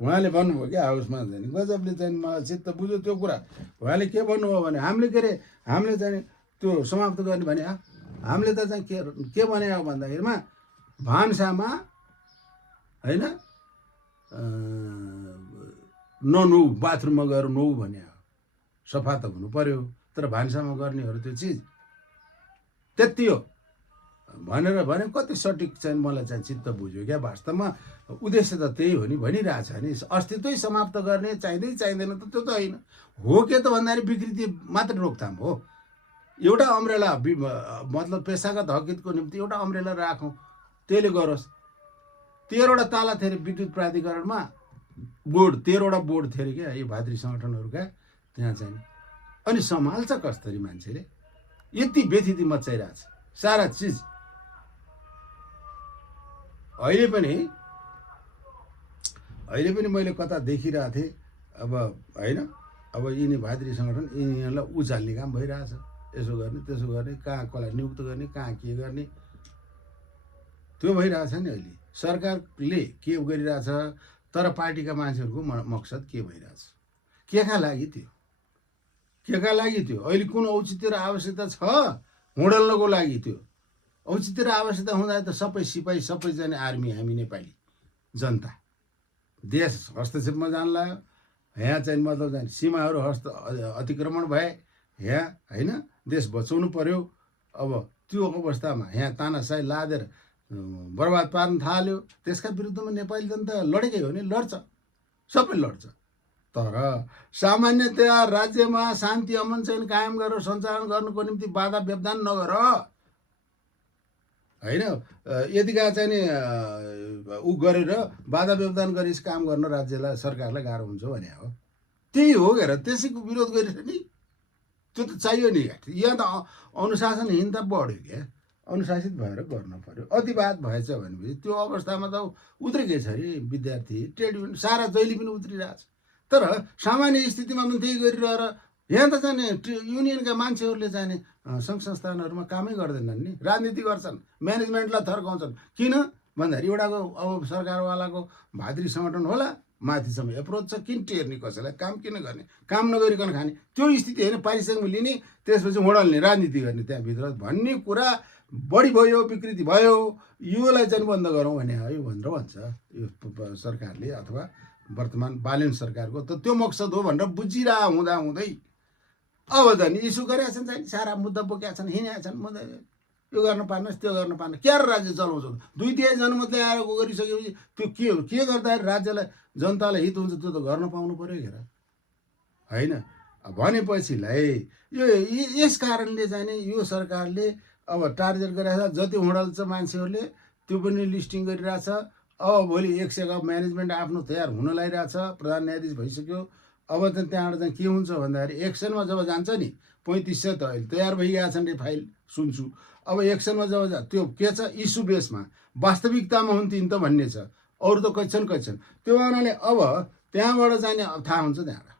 उहाँले भन्नुभयो क्या हाउसमा चाहिँ गजबले चाहिँ मलाई चित्त बुझ्यो त्यो कुरा। उहाँले के भन्नुभयो भने हामीले चाहिँ त्यो समाप्त गर्ने भने हामीले त चाहिँ के भने हो भन्दाखेरिमा भान्सामा होइन ननु बाथरुममा गएर नुहाऊ भने हो, सफा त हुनु पर्यो, तर भान्सामा गर्नेहरू त्यो चिज त्यति हो भनेर भने कति सटिक चाहिँ मलाई चाहिँ चित्त बुझ्यो क्या। वास्तवमा उद्देश्य त त्यही हो नि, भनिरहेछ नि, अस्तित्वै समाप्त गर्ने चाहिँदैन त त्यो त होइन हो। के त भन्दाखेरि विकृति मात्र रोकथाम हो। एउटा अम्ब्रेला मतलब पेसागत हकितको निम्ति एउटा अम्ब्रेला राखौँ, त्यसले गरोस्। 13वटा ताला थियो विद्युत प्राधिकरणमा, बोर्ड 13वटा बोर्ड थियो क्या यो भातृ सङ्गठनहरूका त्यहाँ चाहिँ। अनि सम्हाल्छ कसरी मान्छेले, यति व्यथिति मचाइरहेछ सारा चिज। अहिले पनि मैले कता देखिरहेको थिएँ अब होइन। अब यिनी भातृ सङ्गठन यिनीहरूलाई उचाल्ने काम भइरहेछ, यसो गर्ने त्यसो गर्ने, कहाँ कसलाई नियुक्त गर्ने, कहाँ के गर्ने, त्यो भइरहेछ नि। अहिले सरकारले के गरिरहेछ, तर पार्टीका मान्छेहरूको मकसद के भइरहेछ, केका लागि त्यो अहिले कुन औचित्य र आवश्यकता छ हुँडल्नको लागि। त्यो औचित्य र आवश्यकता हुँदा त सबै सिपाही, सबैजना आर्मी, हामी नेपाली जनता देश हस्तक्षेपमा जान लाग्यो। यहाँ चाहिँ मतलब चाहिँ सीमाहरू अतिक्रमण भए, यहाँ होइन देश बचाउनु पर्यो। अब त्यो अवस्थामा यहाँ तानासाही लादेर बर्बाद पार्न थाल्यो। त्यसका विरुद्धमा नेपाली जनता लडेकै हो नि, लड्छ, सबै लड्छ। तर सामान्यतया राज्यमा शान्ति अमन चाहिँ कायम गरेर सञ्चालन गर्नुको निम्ति बाधा व्यवधान नगर होइन। यतिका चाहिँ नि ऊ गरेर बाधा व्यवधान गरेर काम गर्न राज्यलाई सरकारलाई गाह्रो हुन्छ भने हो। त्यही हो के र, त्यसैको विरोध गरेर नि त्यो त चाहियो नि। यहाँ त अनुशासनहीनता बढ्यो क्या, अनुशासित भएर गर्न पर्यो। अतिवाद भएछ भनेपछि त्यो अवस्थामा त उत्रेकै छ अरे विद्यार्थी, ट्रेड युनियन, सारा जहिले पनि उत्रिरहेछ। तर सामान्य स्थितिमा पनि त्यही गरिरहेर यहाँ त चाहिँ युनियनका मान्छेहरूले चाहिँ सङ्घ संस्थानहरूमा कामै गर्दैनन् नि, राजनीति गर्छन्, म्यानेजमेन्टलाई थर्काउँछन्। किन भन्दाखेरि एउटाको अब सरकारवालाको भातृ सङ्गठन होला, माथिसम्म एप्रोच छ, किन टेर्ने कसैलाई, काम किन गर्ने, काम नगरिकन खाने, त्यो स्थिति होइन। पारिश्रमिक लिने, त्यसपछि मोडल्ने, राजनीति गर्ने त्यहाँभित्र भन्ने कुरा बढी भयो, विकृति भयो। योलाई चाहिँ बन्द गरौँ भने है भनेर भन्छ यो सरकारले, अथवा वर्तमान बालेन सरकारको त त्यो मकसद हो भनेर बुझिरह हुँदै अब झन् इस्यु गरेका छन्, चाहिँ सारा मुद्दा बोकेका छन्, हिँडेका छन्। मुद्दा यो गर्न पार्नुहोस्, त्यो गर्न पार्नु, क्या राज्य चलाउँछ। 2/3 जनमतले आएर गरिसकेपछि त्यो के गर्दाखेरि राज्यलाई जनतालाई हित हुन्छ, त्यो त गर्न पाउनु पर्यो के र, होइन। भनेपछिलाई यो यस कारणले चाहिँ नि यो सरकारले अब टार्गेट गरिरहेछ। जति हुँडल्छ मान्छेहरूले त्यो पनि लिस्टिङ गरिरहेछ। अब भोलि 100 का म्यानेजमेन्ट आफ्नो तयार हुन लागिरहेछ, प्रधान न्यायाधीश भइसक्यो। अब चाहिँ त्यहाँबाट चाहिँ के हुन्छ भन्दाखेरि एक्सनमा जब जान्छ नि 3500 त अहिले तयार भइरहेका छन् रे फाइल, सुन्छु। अब एक्सनमा जब त्यो के छ, इस्यु बेसमा वास्तविकतामा हुन्थ्यो त भन्ने छ। अरू त कैछन्। त्यो हुनाले अब त्यहाँबाट चाहिँ थाहा हुन्छ। त्यहाँबाट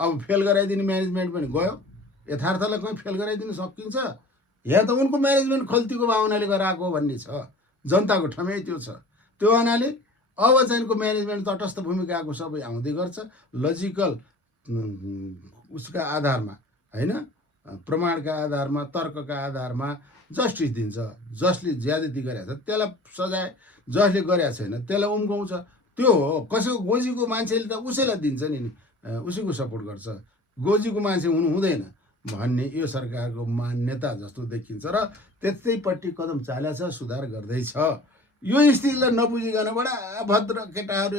अब फेल गराइदिने म्यानेजमेन्ट पनि गयो, यथार्थलाई कहीँ फेल गराइदिनु सकिन्छ? यहाँ त उनको म्यानेजमेन्ट खल्तीको भावनाले गराएको भन्ने छ, जनताको ठमै त्यो छ। त्यो हुनाले अब चाहिँको म्यानेजमेन्ट तटस्थ भूमिकाको सबै आउँदै गर्छ, लजिकल उसका आधारमा होइन, प्रमाणका आधारमा, तर्कका आधारमा जस्टिस दिन्छ। जसले ज्यादती गरेको छ त्यसलाई सजाय, जसले गरेको छैन त्यसलाई उम्काउँछ। त्यो हो। कसैको गोजीको मान्छेले त उसैलाई दिन्छ नि, उसैको सपोर्ट गर्छ, गोजीको मान्छे हुनु हुँदैन भन्ने यो सरकारको मान्यता जस्तो देखिन्छ। र त्यस्तैपट्टि कदम चालेको छ, सुधार गर्दैछ। यो स्थितिलाई नबुझिकन बडा भद्र केटाहरू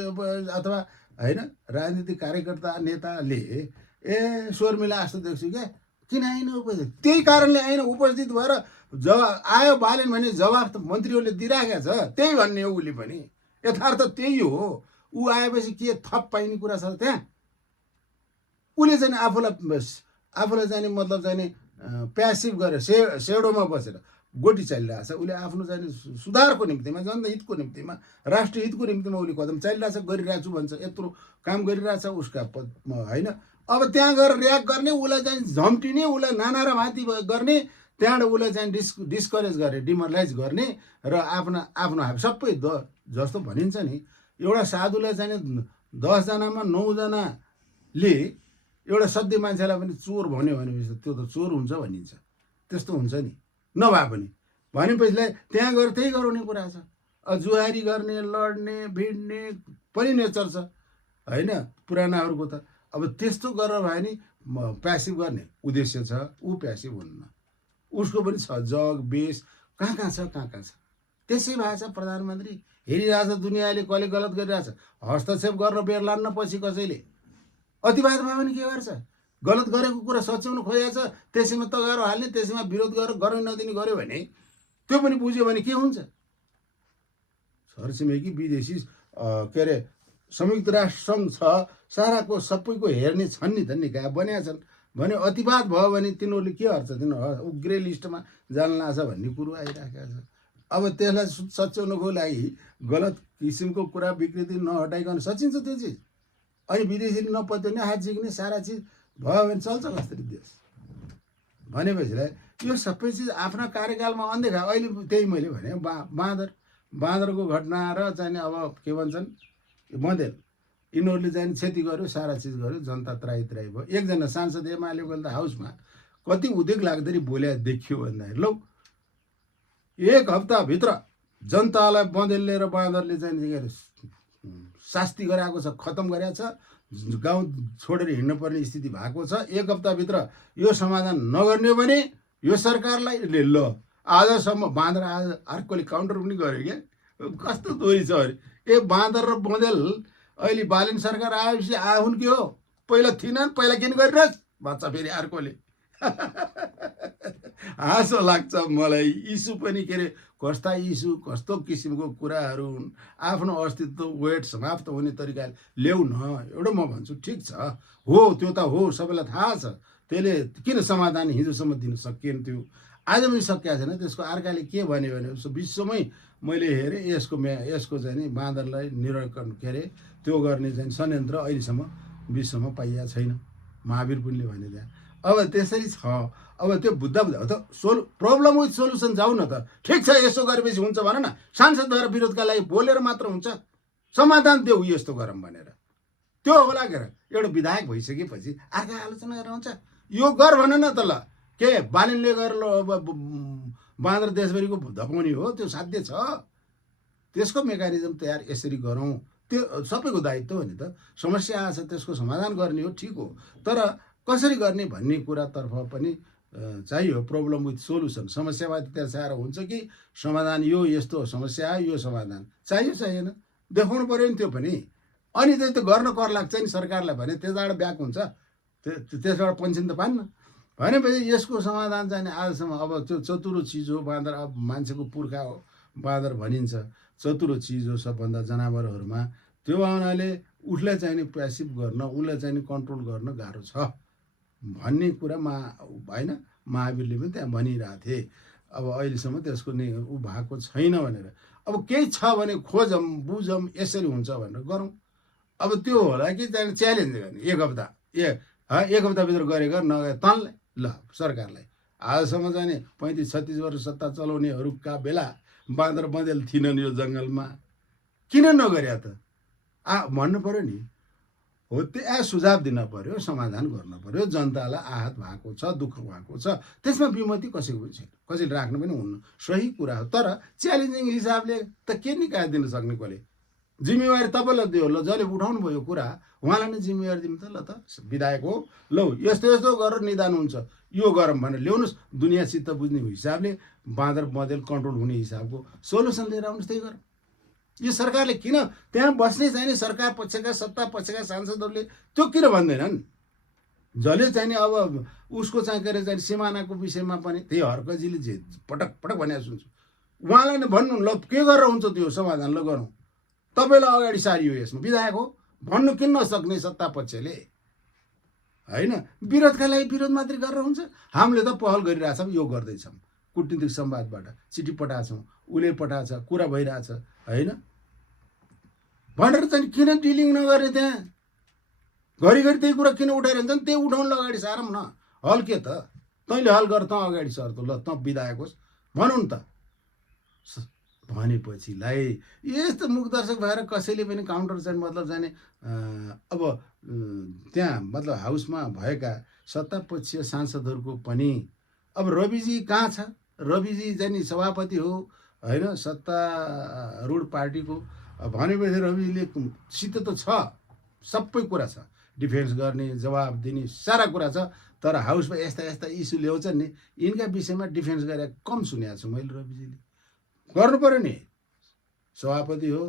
अथवा होइन राजनीतिक कार्यकर्ता नेताले शर्मिला जस्तो देख्छु क्या, किन आइन उपस्थित? त्यही कारणले आइन उपस्थित भएर जब आयो बालेन भने जवाफ त मन्त्रीहरूले दिइराखेको छ, त्यही भन्ने हो। उसले पनि यथार्थ त्यही हो। ऊ आएपछि के थप पाइने कुरा छ त्यहाँ? उसले चाहिँ आफूलाई चाहिँ मतलब चाहिँ प्यासिभ गरेर सेडोमा बसेर गोटी चलिरहेको छ। उसले आफ्नो चाहिँ सुधारको निम्तिमा, जनहितको निम्तिमा, राष्ट्रिय हितको निम्तिमा उसले कदम चलिरहेछ, गरिरहेको छु भन्छ, यत्रो काम गरिरहेछ उसका होइन। अब त्यहाँ गएर रियाक्ट गर्ने, उसलाई चाहिँ झम्टिने, उसलाई नाना र भाँति गर्ने, त्यहाँबाट उसलाई चाहिँ डिस्करेज गर्ने, डिमोरलाइज गर्ने र आफ्नो सबै जस्तो भनिन्छ नि, एउटा साधुलाई चाहिँ 10 जनामा 9 जनाले एउटा सत्य मान्छेलाई पनि चोर भन्यो भनेपछि त्यो त चोर हुन्छ भनिन्छ। त्यस्तो हुन्छ नि, नभए पनि भनेपछिलाई त्यहाँ गएर त्यही गराउने कुरा छ। जुहारी गर्ने, लड्ने, भिड्ने पनि नेचर छ होइन पुरानाहरूको त। अब त्यस्तो गरेर भयो नि प्यासिभ गर्ने उद्देश्य छ, ऊ प्यासिभ हुन्न। उसको पनि छ जग बेस, कहाँ छ। त्यसै भएको छ। प्रधानमन्त्री हेरिरहेछ, दुनियाँले कसले गलत गरिरहेछ, हस्तक्षेप गर्न बेर लान्न पछि कसैले। अतिवाद भयो भने के गर्छ? गलत गरेको कुरा सच्याउनु खोजेको छ, त्यसैमा तगारो हाल्ने, त्यसैमा विरोध गरेर गर्न नदिने गर्यो भने, त्यो पनि बुझ्यो भने के हुन्छ? छरछिमेकी विदेशी के अरे संयुक्त राष्ट्र सङ्घ छ, साराको सबैको हेर्ने छन् नि त, निकाय बनेका छन् भने अतिवाद भयो भने तिनीहरूले के गर्छ? तिनीहरू ग्रे लिस्टमा जान लाग्छ भन्ने कुरो आइरहेको छ। अब त्यसलाई सच्याउनको लागि गलत किसिमको कुरा, विकृति नहटाइकन सचिन्छ त्यो चिज। अनि विदेशीले नपत्याउने, हात झिक्ने, सारा चिज भयो भने चल्छ कसरी देश? भनेपछिलाई यो सबै चिज आफ्ना कार्यकालमा अनदेखा। अहिले त्यही मैले भने बाँदरको घटना र चाहिँ अब के भन्छन् मधेल, यिनीहरूले चाहिँ क्षति गर्यो, सारा चिज गर्यो, जनता त्राही भयो। एकजना सांसद एमाले त हाउसमा कति उद्योग लाग्दाखेरि बोल्या देखियो भन्दाखेरि लौ 1 हप्ताभित्र जनतालाई मधेलले र बाँदरले चाहिँ शास्ति गराएको छ, खतम गरेको छ, गाउँ छोडेर हिँड्नुपर्ने स्थिति भएको छ। 1 हप्ताभित्र यो समाधान नगर्ने हो भने यो सरकारलाई ल आजसम्म बाँदर आज अर्कोले काउन्टर पनि गर्यो क्या। कस्तो दोहोरी छ अरे। ए बाँदर र बँदेल अहिले बालेन सरकार आएपछि आहुन् के हो, पहिला थिएनन्, पहिला किन गरिरहस् भन्छ फेरि अर्कोले। हाँसो लाग्छ मलाई। इस्यु पनि के अरे कस्ता इस्यु, कस्तो किसिमको कुराहरू हुन्। आफ्नो अस्तित्व वेट समाप्त हुने तरिकाले ल्याउ न। एउटा म भन्छु ठिक छ, हो त्यो त हो, सबैलाई थाहा छ। त्यसले किन समाधान हिजोसम्म दिन सकिएन, त्यो आज पनि सकिएको छैन। त्यसको अर्काले के भन्यो भने विश्वमै मैले हेरेँ यसको चाहिँ नि बाँदरलाई निराकरण के अरे त्यो गर्ने चाहिँ संयन्त्र अहिलेसम्म विश्वमा पाइएको छैन। महावीर पुनले भने त्यहाँ। अब त्यसरी छ। अब त्यो बुद्ध त प्रब्लम विथ सोल्युसन जाऊ न त। ठिक छ, यसो गरेपछि हुन्छ भन न। सांसद भएर विरोधका लागि बोलेर मात्र हुन्छ? समाधान देऊ यस्तो गरौँ भनेर। त्यो होला के एउटा विधायक भइसकेपछि अर्का आलोचना गरेर हुन्छ? यो गर भन न त। ल के बालिनले गरेर बाँदर देशभरिको धपाउने हो? त्यो साध्य छ? त्यसको मेकानिजम तयार यसरी गरौँ। त्यो सबैको दायित्व हो नि त। समस्या आछ त्यसको समाधान गर्ने हो, ठिक हो। तर कसरी गर्ने भन्ने कुरातर्फ पनि चाहियो प्रब्लम विथ सोल्युसन। समस्यामा त्यहाँ साह्रो हुन्छ कि समाधान यो यस्तो समस्या आयो, यो समाधान चाहियो चाहिएन देखाउनु पऱ्यो नि त्यो पनि। अनि त्यो गर्न कर लाग्छ नि सरकारलाई भने त्यसबाट ब्याक हुन्छ, त्यसबाट पेन्सन त पान्न। भनेपछि यसको समाधान चाहिँ आजसम्म अब त्यो चतुरो चिज हो बाँदर। अब मान्छेको पुर्खा हो बाँदर भनिन्छ, चतुरो चिज हो सबभन्दा जनावरहरूमा। त्यो हुनाले उसलाई चाहिँ नि प्यासिभ गर्न, उसलाई चाहिँ नि कन्ट्रोल गर्न गाह्रो छ भन्ने कुरा होइन महावीरले पनि त्यहाँ भनिरहेको थिए। अब अहिलेसम्म त्यसको नि ऊ भएको छैन भनेर। अब केही छ भने खोजौँ, बुझौँ, यसरी हुन्छ भनेर गरौँ। अब त्यो होला कि चाहिँ च्यालेन्ज गर्ने 1 हप्ता 1 हप्ताभित्र गरेको नगए तनलाई ल सरकारलाई। आजसम्म चाहिँ नि 35-36 वर्ष सत्ता चलाउनेहरूका बेला बाँदर बँदेल थिएनन् यो जङ्गलमा, किन नगर्या त भन्नु पऱ्यो नि। हो त्यहाँ सुझाव दिन पर्यो, समाधान गर्न पर्यो। जनतालाई आहत भएको छ, दुःख भएको छ, त्यसमा विमति कसैको पनि छैन, कसैले राख्नु पनि हुन्न, सही कुरा हो। तर च्यालेन्जिङ हिसाबले त के निकाय दिन सक्ने कसले? जिम्मेवारी तपाईँलाई दियो। ल जसले उठाउनु भयो कुरा उहाँलाई नै जिम्मेवारी दिनु त। ल त विधायक हो, ल यस्तो यस्तो गरेर निदान हुन्छ, यो गरौँ भनेर ल्याउनुहोस्। दुनियाँसित बुझ्ने हिसाबले बाँदर बँदेल कन्ट्रोल हुने हिसाबको सोल्युसन लिएर आउनुहोस्। त्यही गरौँ। यो सरकारले किन त्यहाँ बस्ने चाहिँ नि सरकार पक्षका सत्ता पक्षका सांसदहरूले त्यो किन भन्दैनन्? जसले चाहिँ नि अब उसको चाहिँ के अरे चाहिँ सिमानाको विषयमा पनि त्यही हर्कजीले जे पटक पटक भनेको सुन्छु। उहाँलाई नै भन्नु ल के गरेर हुन्छ त्यो समाधान, ल गरौँ। तपाईँलाई अगाडि सारियो यसमा विधायक हो भन्नु किन नसक्ने सत्ता पक्षले? होइन विरोधका लागि विरोध मात्रै गरेर हुन्छ? हामीले त पहल गरिरहेछौँ, यो गर्दैछौँ। कुटनीतिक संवादबाट चिठी पठाएछौँ, उसले पठाएछ, कुरा भइरहेछ होइन भनेर चाहिँ किन डिलिङ नगर्ने? त्यहाँ घरिघरि त्यही कुरा किन उठाएर हुन्छ? त्यही उठाउनु अगाडि सारौँ न। हल के त? तैँले हल गर, त अगाडि सर त। ल त विधायक होस् भनौँ न त। भनेपछिलाई यस्तो मुखदर्शक भएर कसैले पनि काउन्टर चाहिँ मतलब चाहिँ अब त्यहाँ मतलब हाउसमा भएका सत्तापक्षीय सांसदहरूको पनि अब रविजी कहाँ छ? रविजी चाहिँ नि सभापति हो होइन सत्तारूढ पार्टीको। भनेपछि रविजीले सित त छ, सबै कुरा छ, डिफेन्स गर्ने, जवाब दिने सारा कुरा छ। तर हाउसमा यस्ता यस्ता इस्यु ल्याउँछन् नि, यिनका विषयमा डिफेन्स गरेर कम सुनेको छु मैले। रविजीले गर्नु पऱ्यो नि, सभापति हो,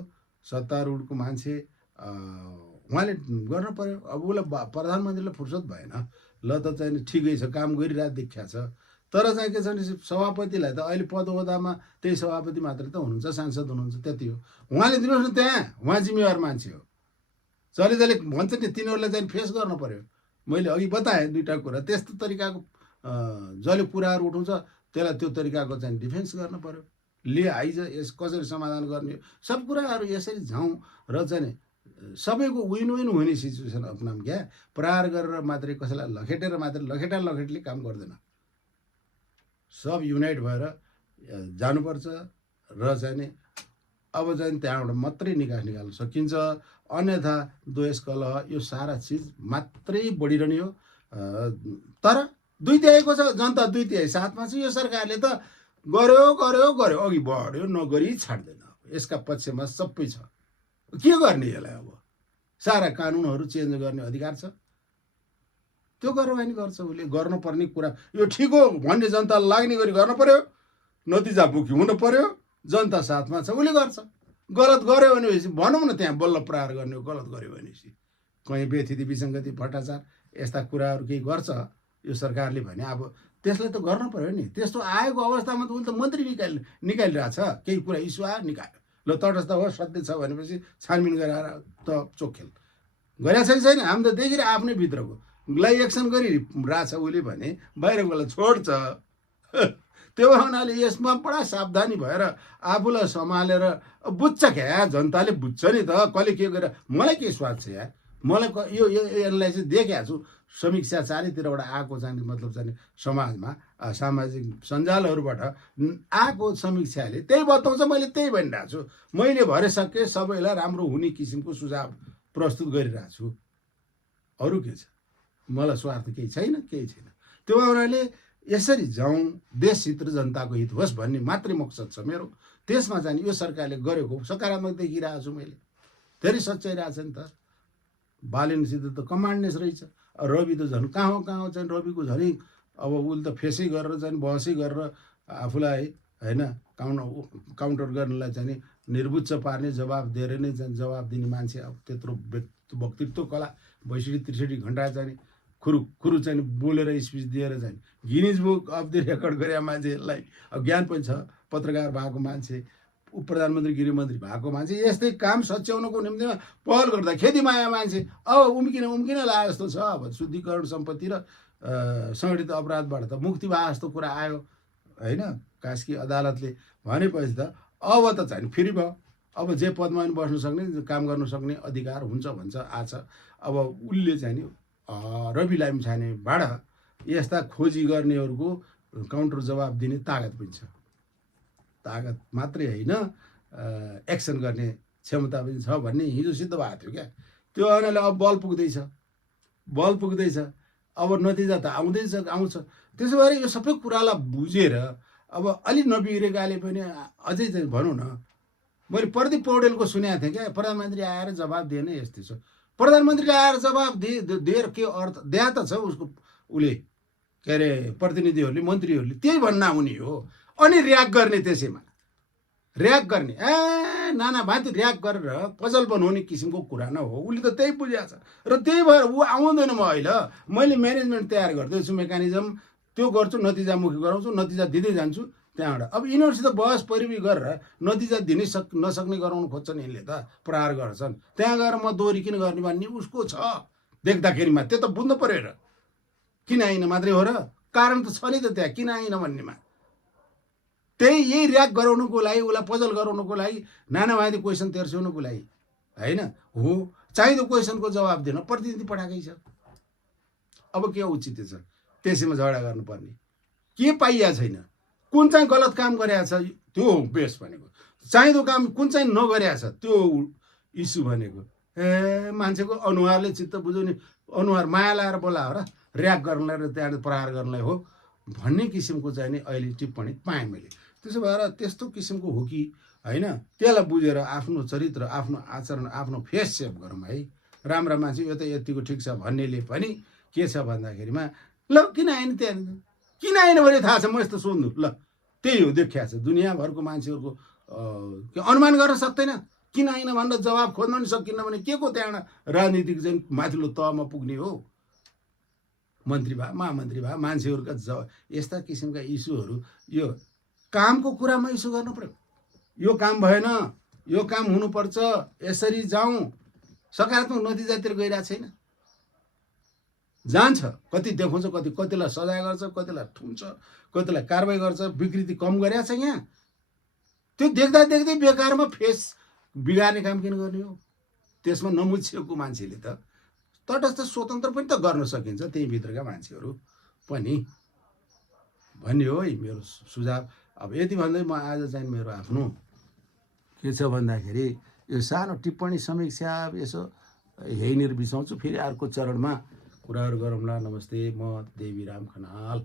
सत्तारूढको मान्छे, उहाँले गर्नु पऱ्यो। अब उसलाई प्रधानमन्त्रीलाई फुर्सद भएन। ल त चाहिँ ठिकै छ, काम गरिरहेको देखिया छ। तर चाहिँ के छ भने सभापतिलाई त अहिले पद ओहदामा त्यही सभापति मात्रै त हुनुहुन्छ, सांसद हुनुहुन्छ, त्यति हो। उहाँले दिनुहोस् न, त्यहाँ उहाँ जिम्मेवार मान्छे हो। जसले जसले भन्छ नि तिनीहरूलाई चाहिँ फेस गर्नु पऱ्यो। मैले अघि बताएँ दुईवटा कुरा। त्यस्तो तरिकाको जसले कुराहरू उठाउँछ त्यसलाई त्यो तरिकाको चाहिँ डिफेन्स गर्नु पऱ्यो। आइज यस कसरी समाधान गर्ने, सब कुराहरू यसरी जाउँ र चाहिँ सबैको विन विन हुने सिचुएसन अपनाऊँ। क्या प्रहार गरेर मात्रै कसैलाई लखेटेर मात्रै लखेटले काम गर्दैन। सब युनाइट भएर जानुपर्छ र चाहिँ नि अब चाहिँ त्यहाँबाट मात्रै निकास निकाल्न सकिन्छ। अन्यथा द्वेष कलह यो सारा चिज मात्रै बढिरहने हो। तर 2/3 छ जनता, 2/3 साथमा छ। यो सरकारले त गर्यो अघि बढ्यो, नगरी छाड्दैन। यसका पक्षमा सबै छ। के गर्ने यसलाई? अब सारा कानुनहरू चेन्ज गर्ने अधिकार छ, त्यो कारबाही गर्छ उसले। गर्नुपर्ने कुरा यो ठिक हो भन्ने जनतालाई लाग्ने गरी गर्न पर्यो, नतिजामुखी हुनु पर्यो, जनता साथमा छ उसले गर्छ। गलत गर्यो भनेपछि भनौँ न त्यहाँ बल्ल प्रहार गर्ने हो। गलत गर्यो भनेपछि कहीँ व्यथिति विसङ्गति भ्रष्टाचार यस्ता कुराहरू केही गर्छ यो सरकारले भने अब त्यसलाई त गर्न पर्यो नि। त्यस्तो आएको अवस्थामा त उसले त मन्त्री निकालिरहेछ, केही कुरा इस्यु आयो निकाल्यो, ल तटस्थ हो सत्य छ भनेपछि छानबिन गरेर त चोखेल गरेको छ कि छैन? हामी त देखिरह आफ्नै भित्रको लाई एक्सन गरिरहेछ उसले भने बाहिरकोलाई छोड्छ। त्यो हुनाले यसमा बडा सावधानी भएर आफूलाई सम्हालेर बुझ्छ क्या, जनताले बुझ्छ नि त कसले के गरेर। मलाई के स्वाद छ यार, मलाई यसलाई चाहिँ देखेको छु समीक्षा चारैतिरबाट आएको चाहिँ मतलब चाहिँ समाजमा सामाजिक सञ्जालहरूबाट आएको समीक्षाले त्यही बताउँछ। मैले त्यही भनिरहेको छु, मैले भरेसके सबैलाई राम्रो हुने किसिमको सुझाव प्रस्तुत गरिरहेको छु, अरू के छ? मलाई स्वार्थ केही छैन, केही छैन। त्यो हुनाले यसरी जाउँ, देश हित र जनताको हित होस् भन्ने मात्रै मकसद छ मेरो। त्यसमा चाहिँ यो सरकारले गरेको सकारात्मक देखिरहेको छु मैले, धेरै सच्याइरहेको छ नि त। बालेनसित त कमान्डनेस रहेछ, रवि त झन् कहाँ हो चाहिँ रविको झन् अब उसले त फेसै गरेर चाहिँ बहसै गरेर आफूलाई होइन काउन्टर गर्नलाई चाहिँ निर्बुच्च पार्ने, जवाब दिएर नै चाहिँ जवाब दिने मान्छे। अब त्यत्रो वक्तृत्व कला 62-63 घन्टा चाहिँ खुरु चाहिँ बोलेर स्पिच दिएर चाहिँ Guinness book of the record गरे मान्छेलाई अब ज्ञान पनि छ, पत्रकार भएको मान्छे, उप प्रधानमन्त्री गृहमन्त्री भएको मान्छे, यस्तै काम सच्याउनको निम्ति पहल गर्दा खेतीमाया मान्छे अब उम्किन लाए जस्तो छ। अब शुद्धिकरण सम्पत्ति र सङ्गठित अपराधबाट त मुक्ति भए जस्तो कुरा आयो होइन, कास्की अदालतले भनेपछि त अब त चाहिँ फेरि भयो। अब जे पदमा पनि बस्नु सक्ने, काम गर्नु सक्ने अधिकार हुन्छ भन्छ आज। अब उसले चाहिँ नि रविलाई पनि छानेबाट यस्ता खोजी गर्नेहरूको काउन्टर जवाब दिने तागत पनि छ। तागत मात्रै होइन, एक्सन गर्ने क्षमता पनि छ भन्ने हिजो सिद्ध भएको थियो क्या। त्यो हुनाले अब बल पुग्दैछ, अब नतिजा त आउँछ। त्यसो भएर यो सबै कुरालाई बुझेर अब अलि नबिग्रेकाले पनि अझै चाहिँ भनौँ न, मैले प्रदीप पौडेलको सुनेको थिएँ क्या, प्रधानमन्त्री आएर जवाब दिएन यस्तै छ। प्रधानमन्त्रीले आएर जवाब दिएर के अर्थ दिया त छ उसको उसले के अरे प्रतिनिधिहरूले मन्त्रीहरूले त्यही भन्न आउने हो। अनि रियाक्ट गर्ने, त्यसैमा रियाक्ट गर्ने नाना भाँति रियाक्ट गरेर पजल बनाउने किसिमको कुरा न हो। उसले त त्यही बुझाएको छ र त्यही भएर ऊ आउँदैन। मैले म्यानेजमेन्ट तयार गर्दैछु, मेकानिजम त्यो गर्छु, नतिजामुखी गराउँछु, नतिजा दिँदै जान्छु त्यहाँबाट। अब यिनीहरूसित बहस परिवी गरेर नतिजा दिनै नसक्ने गराउनु खोज्छन् यिनले त, प्रहार गर्छन्। त्यहाँ गएर म दोहोरी किन गर्ने भन्ने उसको छ देख्दाखेरिमा। त्यो त बुझ्नु पर्यो र, किन आइन मात्रै हो र, कारण त छ नि त त्यहाँ, किन आइन भन्नेमा। यही रियाक्ट गराउनुको लागि, उसलाई पजल गराउनुको लागि, नानाभाँती क्वेसन तेर्स्याउनुको लागि होइन हो। चाहिँदो क्वेसनको जवाब दिन प्रतिनिधि पठाएकै छ। अब के औचित्य छ त्यसैमा झगडा गर्नुपर्ने? के पाइया छैन, कुन चाहिँ गलत काम गरेको छ त्यो हो बेस भनेको। चाहिँदो काम कुन चाहिँ नगरेको छ त्यो इस्यु भनेको। मान्छेको अनुहारले चित्त बुझाउने, अनुहार माया लाएर बोलायो र रियाक्ट गर्नलाई र त्यहाँ प्रहार गर्नलाई हो भन्ने किसिमको चाहिँ नि अहिले टिप्पणी पाएँ मैले। त्यसो भएर त्यस्तो किसिमको हो कि होइन, त्यसलाई बुझेर आफ्नो चरित्र, आफ्नो आचरण, आफ्नो फेस सेभ गरौँ है। राम्रा मान्छे यो त यतिको ठिक छ भन्नेले पनि के छ भन्दाखेरिमा ल किन आएन त्यहाँ, किन आएन भने थाहा छ म यस्तो सोध्नु। ल त्यही हो देखिया छ दुनियाँभरको मान्छेहरूको अनुमान गर्न सक्दैन। किन आएन भनेर जवाब खोज्न पनि सकिन्न भने के को त्यहाँ राजनीतिक चाहिँ माथिल्लो तहमा पुग्ने हो। मन्त्री भए, महामन्त्री भए, मान्छेहरूका यस्ता किसिमका इस्युहरू यो कामको कुरामा इस्यु गर्नु पर्यो। यो काम भएन, यो काम हुनुपर्छ, यसरी जाउँ, सकारात्मक नतिजातिर गइरहेको छैन। जान्छ कति देखाउँछ, कतिलाई सजाय गर्छ, कतिलाई ठुन्छ, कतिलाई कारवाही गर्छ, विकृति कम गरेको छ यहाँ। त्यो देख्दा देख्दै बेकारमा फेस बिगार्ने काम किन गर्ने हो? त्यसमा नमुछिएको मान्छेले त तटस्थ स्वतन्त्र पनि त गर्न सकिन्छ, त्यही भित्रका मान्छेहरू पनि भन्ने हो है मेरो सुझाव। अब यति भन्दै म आज चाहिँ मेरो आफ्नो के छ भन्दाखेरि यो सानो टिप्पणी समीक्षा यसो यहीँनिर बिसाउँछु। फेरि अर्को चरणमा कुराहरू गरौँला। नमस्ते, म देवीराम खनाल।